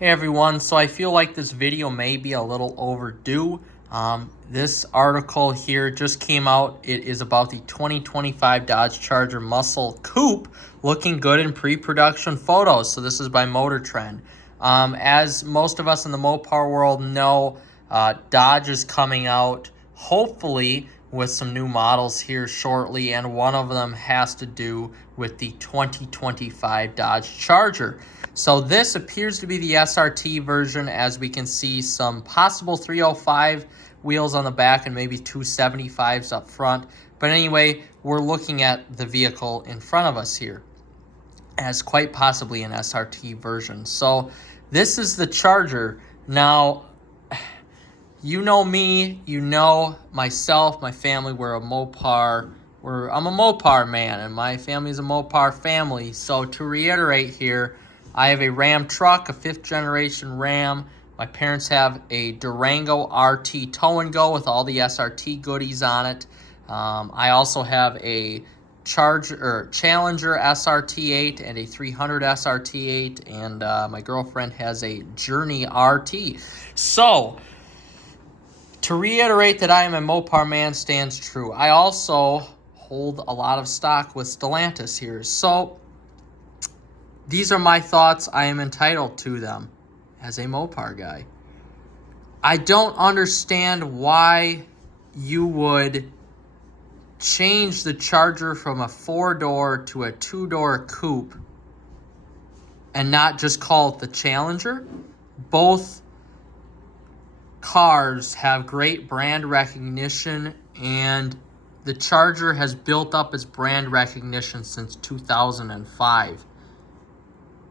Hey everyone, so I feel like this video may be a little overdue. This article here just came out. It is about the 2025 Dodge Charger Muscle Coupe looking good in pre-production photos. So this is by Motor Trend. As most of us in the Mopar world know, Dodge is coming out hopefully with some new models here shortly, and one of them has to do with the 2025 Dodge Charger. So this appears to be the SRT version, as we can see some possible 305 wheels on the back and maybe 275s up front. But anyway, we're looking at the vehicle in front of us here as quite possibly an SRT version. So this is the Charger. Now, you know me, you know myself, my family, I'm a Mopar man, and my family is a Mopar family. So to reiterate here, I have a Ram truck, a 5th generation Ram. My parents have a Durango RT tow and go with all the SRT goodies on it. I also have a Challenger SRT8 and a 300 SRT8, and my girlfriend has a Journey RT. So, to reiterate that I am a Mopar man stands true. I also hold a lot of stock with Stellantis here. So, these are my thoughts. I am entitled to them as a Mopar guy. I don't understand why you would change the Charger from a 4-door to a 2-door coupe and not just call it the Challenger. Both cars have great brand recognition, and the Charger has built up its brand recognition since 2005.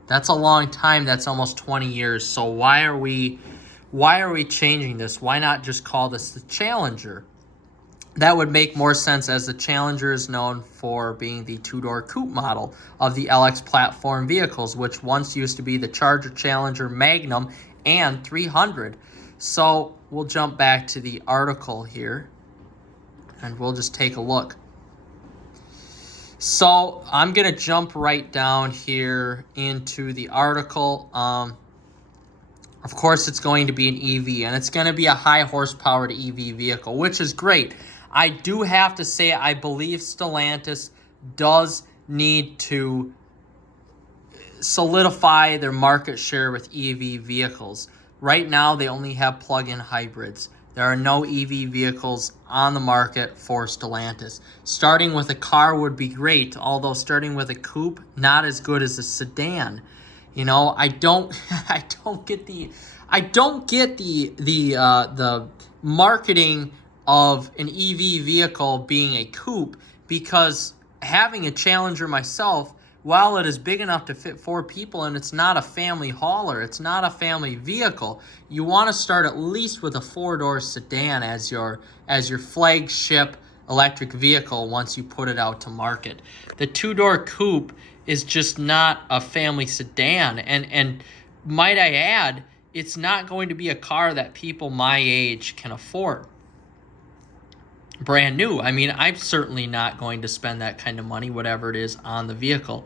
That's a long time. That's almost 20 years. So why are we changing this? Why not just call this the Challenger? That would make more sense, as the Challenger is known for being the 2-door coupe model of the LX platform vehicles, which once used to be the Charger, Challenger, Magnum, and 300. So we'll jump back to the article here, and we'll just take a look. So I'm going to jump right down here into the article. Of course, it's going to be an EV, and it's going to be a high horsepower EV vehicle, which is great. I do have to say, I believe Stellantis does need to solidify their market share with EV vehicles. Right now, they only have plug-in hybrids. There are no EV vehicles on the market for Stellantis. Starting with a car would be great, although starting with a coupe, not as good as a sedan. You know, I don't get the marketing of an EV vehicle being a coupe, because having a Challenger myself, while it is big enough to fit 4 people and it's not a family hauler, it's not a family vehicle, you want to start at least with a 4-door sedan as your flagship electric vehicle once you put it out to market. The 2-door coupe is just not a family sedan, and might I add, it's not going to be a car that people my age can afford. Brand new. I mean, I'm certainly not going to spend that kind of money, whatever it is, on the vehicle.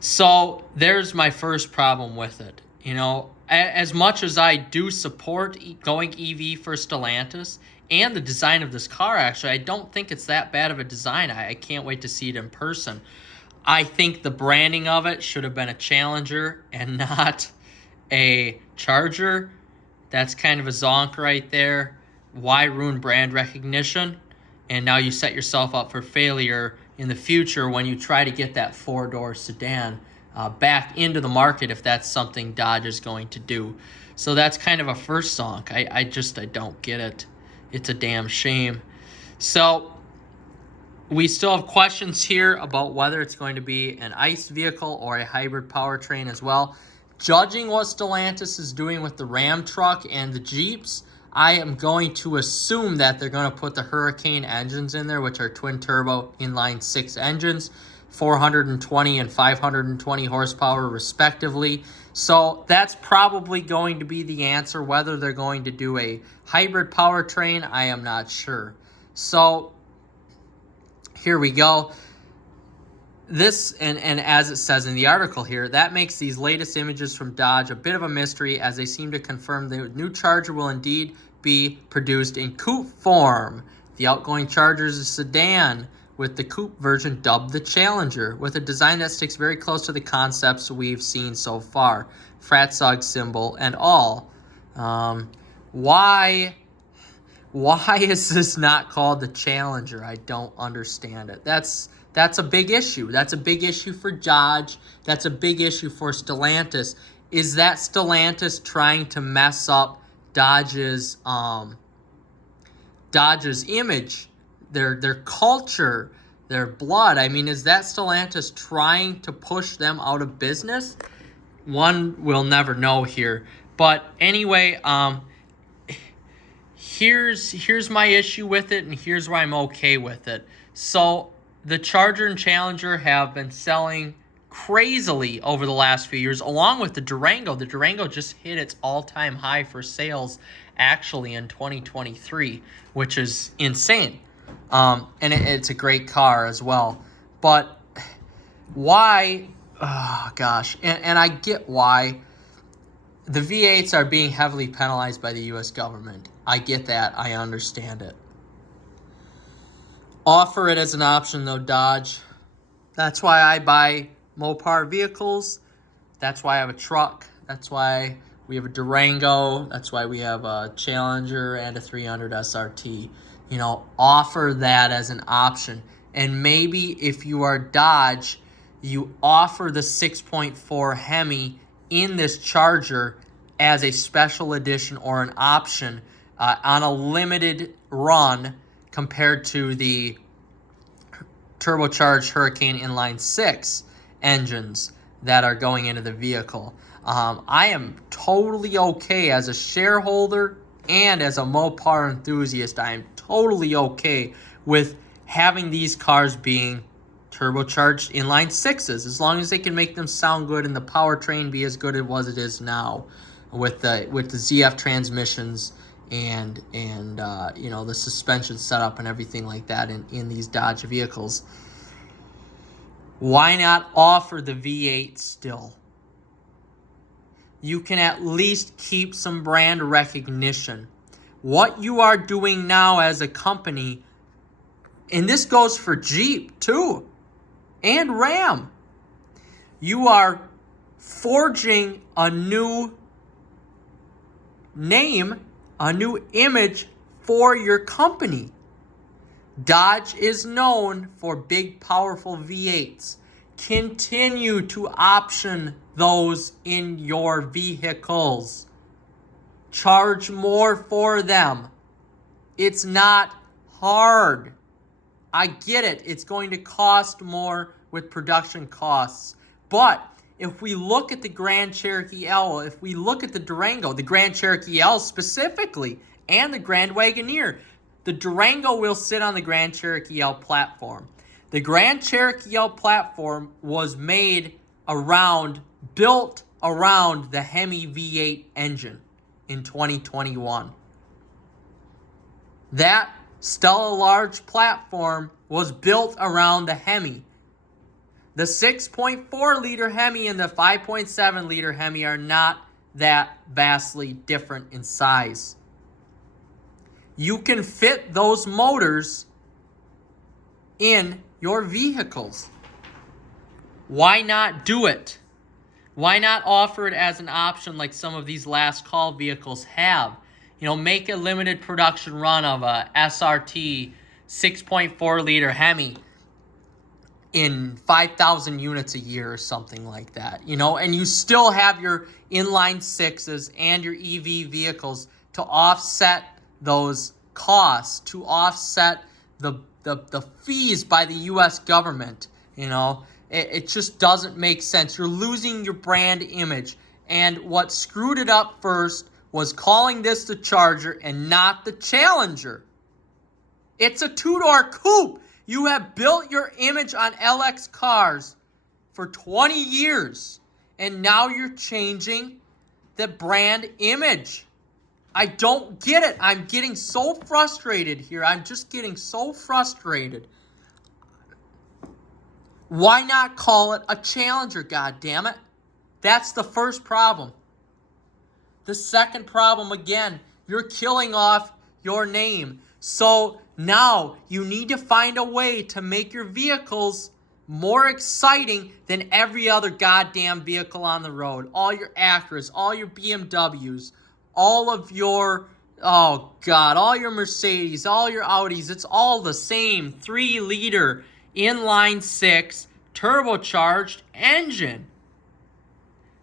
So there's my first problem with it. You know, as much as I do support going EV for Stellantis and the design of this car, actually, I don't think it's that bad of a design. I can't wait to see it in person. I think the branding of it should have been a Challenger and not a Charger. That's kind of a zonk right there. Why ruin brand recognition? And now you set yourself up for failure in the future when you try to get that 4-door sedan back into the market, if that's something Dodge is going to do. So that's kind of a first zonk. I don't get it. It's a damn shame. So we still have questions here about whether it's going to be an ICE vehicle or a hybrid powertrain as well. Judging what Stellantis is doing with the Ram truck and the Jeeps, I am going to assume that they're going to put the Hurricane engines in there, which are twin-turbo inline-6 engines, 420 and 520 horsepower respectively. So that's probably going to be the answer. Whether they're going to do a hybrid powertrain, I am not sure. So here we go. This, and as it says in the article here, that makes these latest images from Dodge a bit of a mystery, as they seem to confirm the new Charger will indeed be produced in coupe form. The outgoing Charger is a sedan, with the coupe version dubbed the Challenger, with a design that sticks very close to the concepts we've seen so far. Fratzog symbol and all. Why is this not called the Challenger? I don't understand it. That's a big issue. That's a big issue for Dodge. That's a big issue for Stellantis. Is that Stellantis trying to mess up Dodge's image, their culture, their blood? I mean, is that Stellantis trying to push them out of business? One will never know here. But anyway, here's my issue with it, and here's why I'm okay with it. So the Charger and Challenger have been selling crazily over the last few years, along with the Durango. The Durango just hit its all-time high for sales actually in 2023, which is insane. And it's a great car as well. But why? Oh, gosh. And I get why. The V8s are being heavily penalized by the U.S. government. I get that. I understand it. Offer it as an option, though, Dodge. That's why I buy Mopar vehicles. That's why I have a truck. That's why we have a Durango. That's why we have a Challenger and a 300 SRT. You know, offer that as an option. And maybe if you are Dodge, you offer the 6.4 Hemi in this Charger as a special edition or an option on a limited run compared to the turbocharged Hurricane Inline 6 engines that are going into the vehicle. I am totally okay as a shareholder and as a Mopar enthusiast. I am totally okay with having these cars being turbocharged inline 6s, as long as they can make them sound good and the powertrain be as good as it is now with the ZF transmissions and you know, the suspension setup and everything like that in these Dodge vehicles. Why not offer the V8 still? You can at least keep some brand recognition. What you are doing now as a company, and this goes for Jeep too, and Ram, you are forging a new name, a new image for your company. Dodge is known for big, powerful V8s. Continue to option those in your vehicles. Charge more for them. It's not hard. I get it. It's going to cost more with production costs. But if we look at the Grand Cherokee L, if we look at the Durango, the Grand Cherokee L specifically, and the Grand Wagoneer, the Durango will sit on the Grand Cherokee L platform. The Grand Cherokee L platform was built around the Hemi V8 engine in 2021. That Stella Large platform was built around the Hemi. The 6.4 liter Hemi and the 5.7 liter Hemi are not that vastly different in size. You can fit those motors in your vehicles. Why not do it? Why not offer it as an option like some of these last call vehicles have? You know, make a limited production run of a SRT 6.4 liter Hemi in 5,000 units a year or something like that, you know, and you still have your inline sixes and your EV vehicles to offset those costs, to offset the fees by the U.S. government. You know, it just doesn't make sense. You're losing your brand image. And what screwed it up first was calling this the Charger and not the Challenger. It's a two-door coupe. You have built your image on LX cars for 20 years, and now you're changing the brand image. I don't get it. I'm getting so frustrated here. I'm just getting so frustrated. Why not call it a Challenger, goddammit? That's the first problem. The second problem, again, you're killing off your name. So now you need to find a way to make your vehicles more exciting than every other goddamn vehicle on the road. All your Acuras, all your BMWs, all of your, oh God, all your Mercedes, all your Audis. It's all the same 3-liter inline 6 turbocharged engine.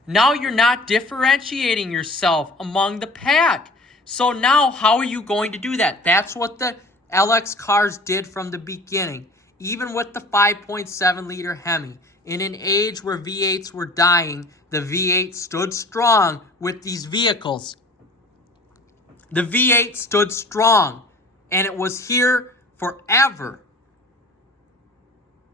Now you're not differentiating yourself among the pack. So now how are you going to do that? That's what the LX cars did from the beginning. Even with the 5.7-liter Hemi. In an age where V8s were dying, the V8 stood strong with these vehicles. The V8 stood strong, and it was here forever.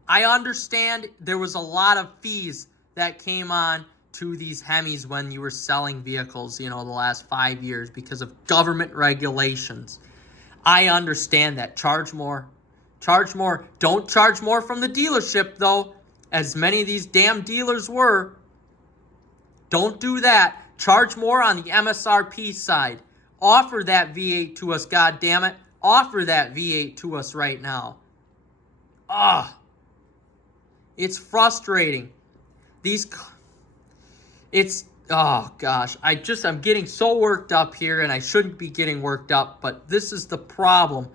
I understand there was a lot of fees that came on to these Hemis when you were selling vehicles, the last 5 years because of government regulations. I understand that. Charge more. Charge more. Don't charge more from the dealership, though, as many of these damn dealers were. Don't do that. Charge more on the MSRP side. Offer that V8 to us, goddammit. Offer that V8 to us right now. It's frustrating. Oh gosh, I'm getting so worked up here, and I shouldn't be getting worked up, but this is the problem.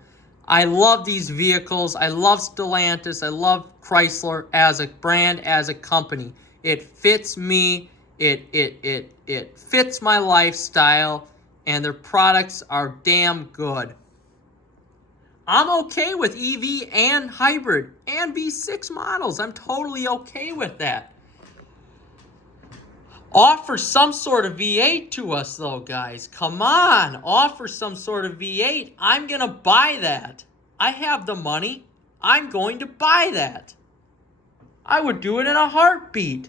I love these vehicles. I love Stellantis. I love Chrysler as a brand, as a company. It fits me. It fits my lifestyle, and their products are damn good. I'm okay with EV and hybrid and V6 models. I'm totally okay with that. Offer some sort of V8 to us, though, guys. Come on. Offer some sort of V8. I'm going to buy that. I have the money. I'm going to buy that. I would do it in a heartbeat.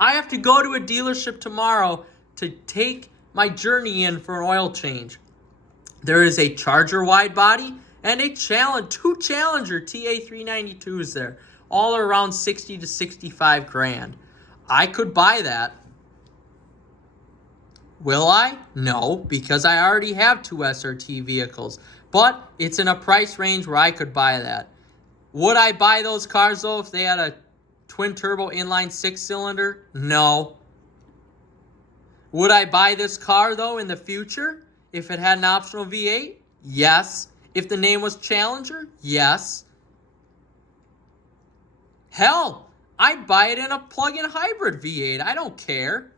I have to go to a dealership tomorrow to take my journey in for an oil change. There is a Charger wide body and two Challenger TA392s there. All are around 60 to 65 grand. I could buy that. Will I? No, because I already have 2 SRT vehicles. But it's in a price range where I could buy that. Would I buy those cars, though, if they had a twin-turbo inline 6-cylinder? No. Would I buy this car, though, in the future, if it had an optional V8? Yes. If the name was Challenger? Yes. Hell, I'd buy it in a plug-in hybrid V8. I don't care.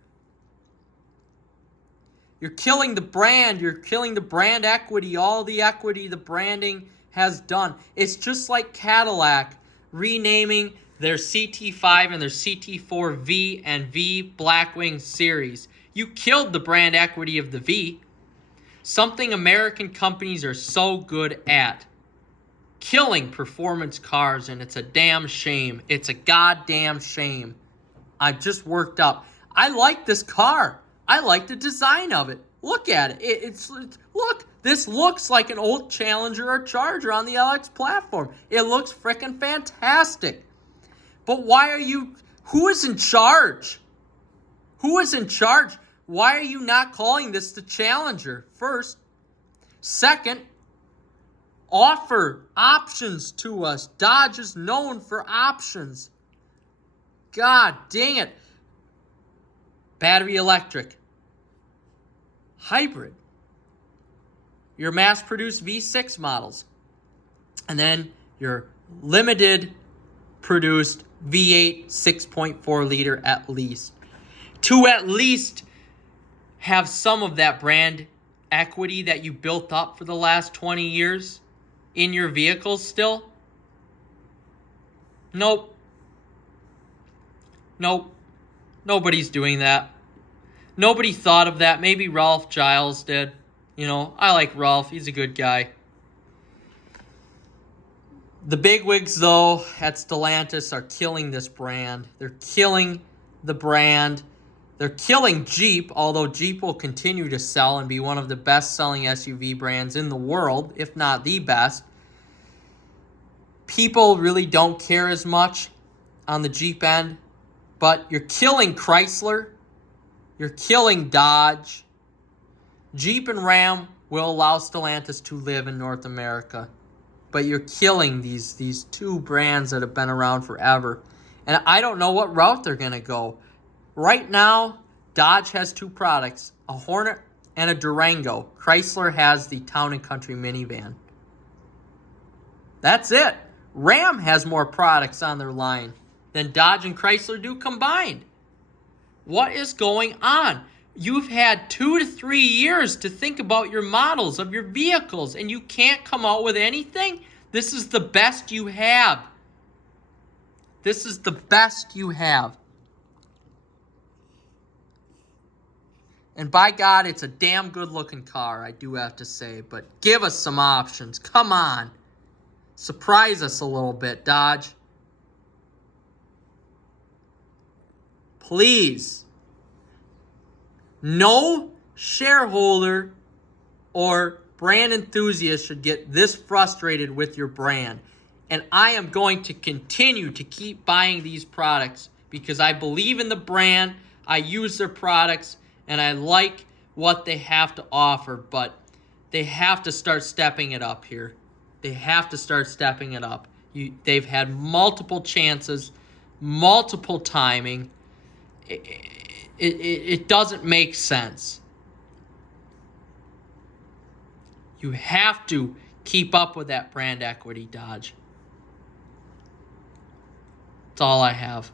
You're killing the brand. You're killing the brand equity, all the equity the branding has done. It's just like Cadillac renaming their CT5 and their CT4 V and V Blackwing series. You killed the brand equity of the V. Something American companies are so good at. Killing performance cars, and it's a damn shame. It's a goddamn shame. I'm just worked up. I like this car. I like the design of it. Look at it. Look, this looks like an old Challenger or Charger on the LX platform. It looks freaking fantastic. But who is in charge? Who is in charge? Why are you not calling this the Challenger? First. Second, offer options to us. Dodge is known for options. God dang it. Battery electric. Hybrid. Your mass-produced V6 models. And then your limited-produced V8 6.4-liter at least. To at least have some of that brand equity that you built up for the last 20 years in your vehicles still? Nope. Nobody's doing that. Nobody thought of that. Maybe Ralph Giles did. I like Ralph. He's a good guy. The bigwigs, though, at Stellantis are killing this brand. They're killing the brand. They're killing Jeep, although Jeep will continue to sell and be one of the best-selling SUV brands in the world, if not the best. People really don't care as much on the Jeep end, but you're killing Chrysler. You're killing Dodge. Jeep and Ram will allow Stellantis to live in North America, but you're killing these two brands that have been around forever. And I don't know what route they're going to go. Right now, Dodge has two products, a Hornet and a Durango. Chrysler has the Town and Country minivan. That's it. Ram has more products on their line than Dodge and Chrysler do combined. What is going on? You've had 2 to 3 years to think about your models of your vehicles, and you can't come out with anything? This is the best you have. This is the best you have. And by God, it's a damn good looking car, I do have to say. But give us some options. Come on. Surprise us a little bit, Dodge. Please. No shareholder or brand enthusiast should get this frustrated with your brand. And I am going to continue to keep buying these products because I believe in the brand, I use their products, and I like what they have to offer. But they have to start stepping it up here. They have to start stepping it up. They've had multiple chances, multiple timing. It doesn't make sense. You have to keep up with that brand equity, Dodge. That's all I have.